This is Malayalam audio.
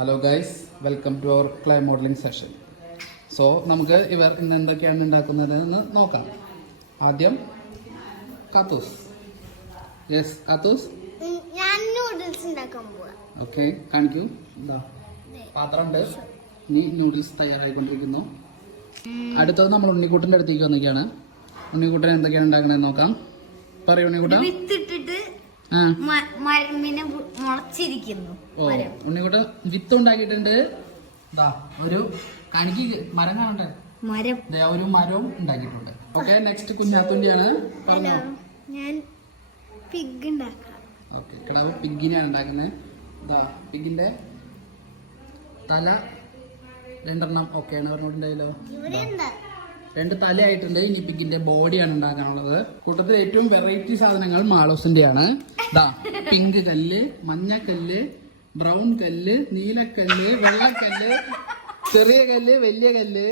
Hello guys, welcome to our clay modelling session. So നമുക്ക് ഇവർ ഇന്ന് എന്തൊക്കെയാണ് ഉണ്ടാക്കുന്നതെന്ന് നോക്കാം. ആദ്യം കാത്തൂസ്. യെസ് കാത്തൂസ്, ഞാൻ നൂഡിൽസ് ഉണ്ടാക്കാൻ പോവാ. ഓക്കെ, കാണിക്കൂ. എന്താ പാത്രമുണ്ട്, നീ നൂഡിൽസ് തയ്യാറായിക്കൊണ്ടിരിക്കുന്നു. അടുത്തത് നമ്മൾ ഉണ്ണിക്കുട്ടൻ്റെ അടുത്തേക്ക് വന്നിരിക്കുകയാണ്. ഉണ്ണിക്കുട്ടൻ എന്തൊക്കെയാണ് ഉണ്ടാക്കണതെന്ന് നോക്കാം. പറയൂ ഉണ്ണിക്കുട്ടൻ. വിത്തിട്ടിട്ട് മരമിനെ മുളച്ചിരിക്കുന്നു. ഓ, ഉണ്ണിക്കുട്ടൻ വിത്ത് ഉണ്ടാക്കിയിട്ടുണ്ട്. ഒരു കണിക്ക് മരം കാണട്ടെ. മരം, ഒരു മരവും ഉണ്ടാക്കിയിട്ടുണ്ട്. ഓക്കെ, നെക്സ്റ്റ് കുഞ്ഞാത്തുണ്ടിയാണ്. ഹലോ, ഞാൻ പിഗ് ഉണ്ടാക്കാം. ഓക്കെ, കിടാവ് പിഗിനെയാണ് ഉണ്ടാക്കുന്നത്. പിഗിന്റെ തല 2 ഓക്കെയാണ് പറഞ്ഞിട്ടുണ്ടായല്ലോ. രണ്ട് തലയായിട്ടുണ്ട്. ഇനി പിഗിന്റെ ബോഡിയാണ് ഉണ്ടാക്കാനുള്ളത്. കൂട്ടത്തിൽ ഏറ്റവും വെറൈറ്റി സാധനങ്ങൾ മാളൂസിന്റെയാണ്. പിങ്ക് കല്ല്, മഞ്ഞക്കല്ല്, ബ്രൗൺ കല്ല്, നീലക്കല്ല്, വെള്ളക്കല്ല്, ചെറിയ കല്ല്, വലിയ കല്ല്.